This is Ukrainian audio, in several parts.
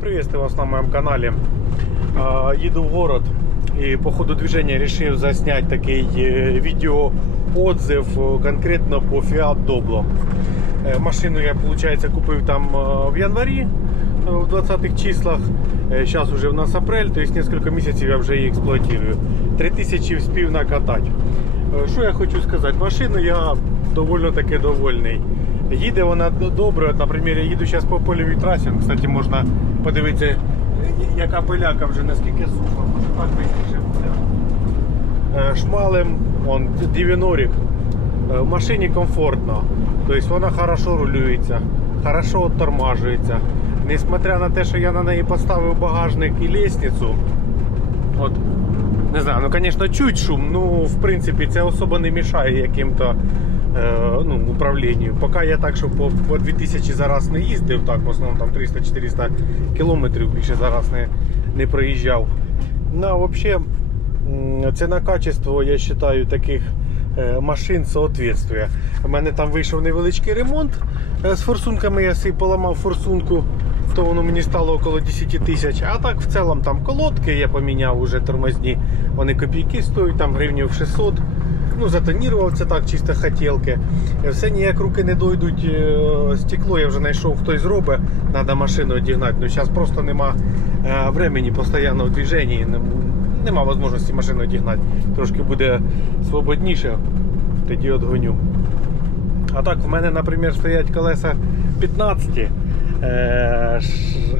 Приветствую вас на моем канале. А, Їду в город і по ходу движения решил заснять такий е, відеоотзив е, конкретно по Fiat Doblo. Е, Машину я, получается, купив там в январі е, в 20-х числах. Сейчас уже у нас апрель, то есть несколько місяців я вже її експлуатирую. 3000 вспів накатати. Е, Що я хочу сказати? Машину я доволі таки довольний. Їде вона добре. Наприклад, я їду зараз по польовій трасі. Кстати, можна подивитися, е, яка пиляка вже наскільки сухо. Може так бистріше буде. Е, Шмалем, он дівінорік. Е, В машині комфортно. Тобто вона хорошо рулюється, хорошо оттормажується. Несмотря на те, що я на неї поставив багажник і лестницю, От, не знаю, ну, звісно, чуть шум, ну, в принципі, це особо не мішає яким-то ну, управлінню. Поки я так, що по, по 2000 за раз не їздив, так, в основному там 300-400 кілометрів більше за раз не, не проїжджав. Ну, взагалі, ціна качество, я вважаю, таких е, машин соответствує. У мене там вийшов невеличкий ремонт е, з форсунками, я собі поламав форсунку то воно мені стало около 10 тисяч. А так в цілому там колодки я поміняв уже тормозні. Вони копійки стоять, там гривнів 600. Ну, затонірував це так, чисто хотілки. Все ніяк руки не дойдуть. е, Стекло я вже знайшов, хтось зробить, треба машину одігнати. Ну, зараз просто нема е, времени постійно в движенні. Нема можливості машину одігнати. Трошки буде свободніше, тоді отгоню. А так, в мене, наприклад, стоять колеса 15. Е,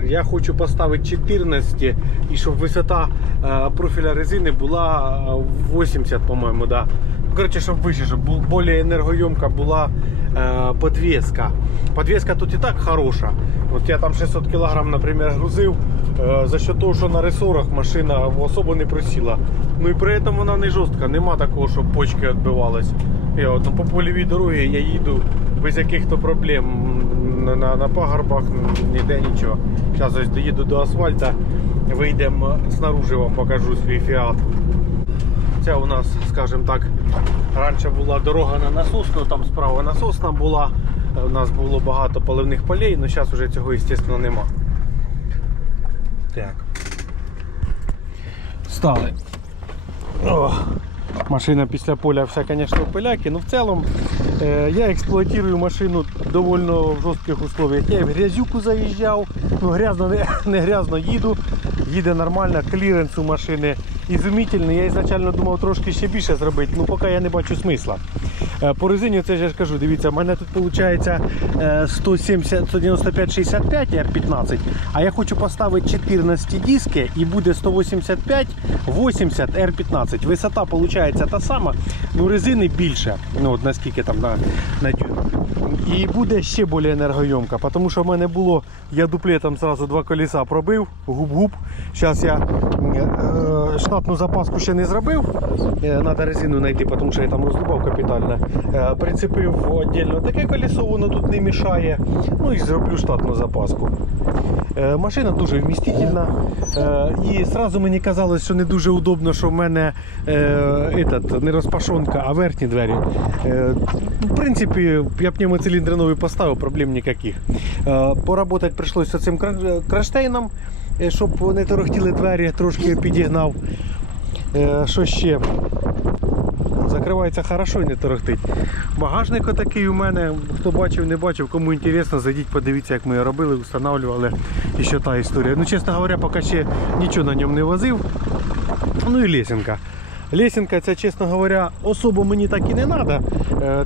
Я хочу поставити 14 і щоб висота профіля резини була е, 80, по-моєму, да. Коротше, щоб вище, щоб більш енергоємка була е, подвеска. Подвеска тут і так хороша. От я там 600 кг, наприклад, грузив. е, За що того, що на ресорах машина особо не просіла. Ну і при цьому вона не жорстка, нема такого, щоб почки відбивались. Я от, ну, по польовій дорогі я їду без яких-то проблем на, на, на пагорбах, ніде нічого. Зараз ось доїду до асфальта, вийдемо снаружи, вам покажу свій фіат. Це у нас, скажімо так, раніше була дорога на насосну, там справа насосна була. У нас було багато поливних полей, але зараз вже цього, звісно, нема. Так. Стали. О, машина після поля вся, звісно, в пиляки, але в цілому е, я експлуатую машину доволі в жорстких условиях. Я в грязюку заїжджав, ну грязно не, не грязно їду, їде нормально, кліренс у машини ізумітельний. Я ізначально думав трошки ще більше зробити, ну поки я не бачу смисла. Е, По резині це ж я ж кажу, дивіться, в мене тут виходить 170, 195, 65 R15, а я хочу поставити 14 диски і буде 185, 80 R15. Висота виходить та сама, ну резини більше, ну от наскільки там на, на дюйм. І буде ще більш енергойомка, тому що в мене було, я дуплетом зразу два колеса пробив, губ-губ. Зараз я е, штатну запаску ще не зробив. Треба резину знайти, тому що я там роздубав капітально. Е, Прицепив віддільно таке колесо, воно тут не мішає. Ну і зроблю штатну запаску. Е, Машина дуже вмістительна. Е, І одразу мені казалось, що не дуже удобно, що в мене е, этот, не розпашонка, а верхні двері. Е, В принципі, я б пневмоциліндри нові поставив, проблем ніяких. Е, Поработати прийшлося з цим кронштейном, е, щоб не торохтіли двері, трошки підігнав. Е, Що ще? Закривається хорошо не торохтить. Багажник отакий у мене. Хто бачив, не бачив, кому інтересно, зайдіть, подивіться, як ми його робили, встановлювали. І що та історія. Ну, чесно говоря, поки ще нічого на ньому не возив. Ну і лесенка. Лесенка, це, чесно говоря, особо мені так і не треба.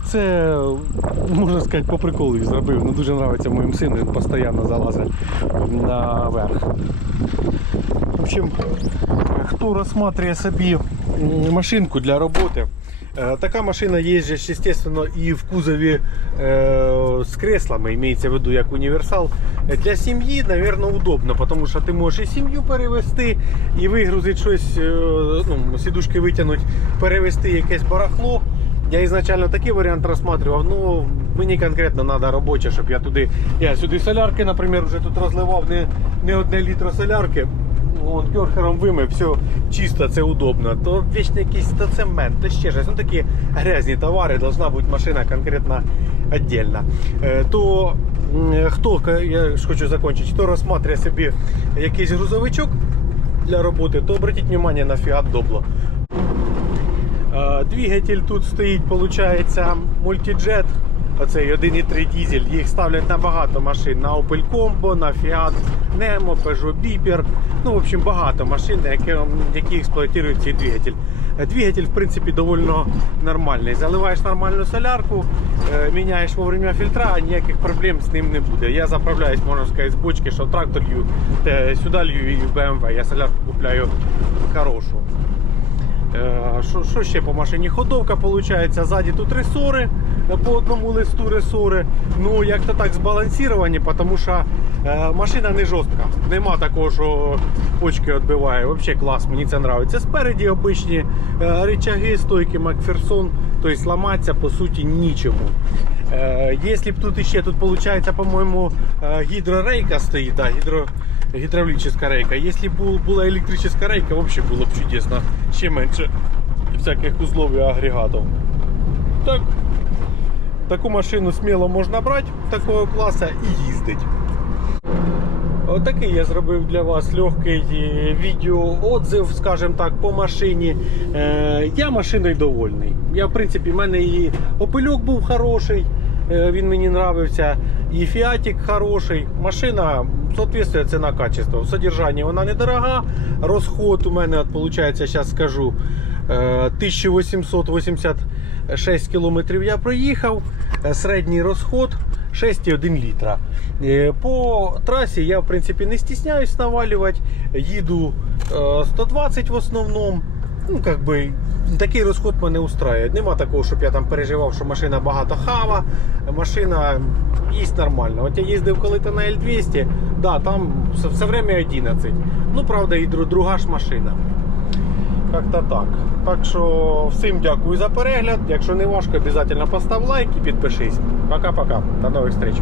Це, можна сказати, по приколу їх зробив. Ну, дуже подобається моїм сину, він постійно залазить наверх. В общем, хто розсматриває собі машинку для роботи. е, Така машина же, естественно, і в кузові е, з креслами, имеется в виду як універсал. Для сім'ї, мабуть, удобно, тому що ти можеш і сім'ю перевести, і вигрузити щось, е, ну, сідушки витягнути, перевести якесь барахло. Я ізначально такий варіант розглядав, ну мені конкретно треба робоче, щоб я туди. Я сюди солярки, наприклад, вже тут розливав не, не одне літро солярки. Вон керхером вимив, все чисто, це удобно. То вічно якийсь то цемент, то ще щось. Ну такі грязні товари, должна бути машина конкретно віддільна. Е, То хто, я ж хочу закінчити, хто розсматриває собі якийсь грузовичок для роботи, то обратіть увагу на Fiat Doblo. Е, Двигатель тут стоїть, виходить, мультиджет. Оцей 1,3 дізель. Їх ставлять на багато машин. На Opel Combo, на Fiat Nemo, Peugeot Biper. Ну, в общем, багато машин, які, які експлуатують цей двигатель. Е, Двигатель, в принципі, доволі нормальний. Заливаєш нормальну солярку, е, міняєш вовремя фільтра, ніяких проблем з ним не буде. Я заправляюсь, можна сказати, з бочки, що трактор лью, сюди лью і BMW. Я солярку купляю хорошу. Е, Що, що ще по машині? Ходовка виходить, ззаді тут ресори, е, по одному листу ресори. Ну, як то так збалансовані, тому що е, машина не жорстка. Нема такого, що очки відбиває. Взагалі клас, мені це подобається. Спереді обичні речаги, стойки Макферсон, тобто ламатися по суті нічому. Якщо б тут ще тут виходить, по-моєму, е, гідрорейка стоїть, да, гідро, гідравлічна рейка. Якщо б бу- була електрична рейка, взагалі було б чудесно. Ще менше всяких узлов і агрегатів. Так, таку машину сміло можна брати такого класу і їздити. Отакий я зробив для вас легкий е, відеоотзив, скажімо так, по машині. Е, я машиною довольний. Я, в принципі, в мене і опильок був хороший, е, він мені нравився, і фіатик хороший. Машина соответствує ціна качество. В содержанні вона недорога. Розход у мене, от, виходить, зараз скажу, е, 1886 кілометрів я проїхав. Е, Середній розход 6,1 літра. Е, По трасі я в принципі не стісняюсь навалювати. Їду е, 120 в основному. Ну, как би, такий розход мене устраює. Нема такого, щоб я там переживав, що машина багато хава, машина їсть нормально. От я їздив коли-то на L200, да, там все время 11. Ну, правда, і друга ж машина. Как-то так. Так що всім дякую за перегляд. Якщо не важко, обов'язково постав лайк і підпишись. Пока-пока. До нових зустріч.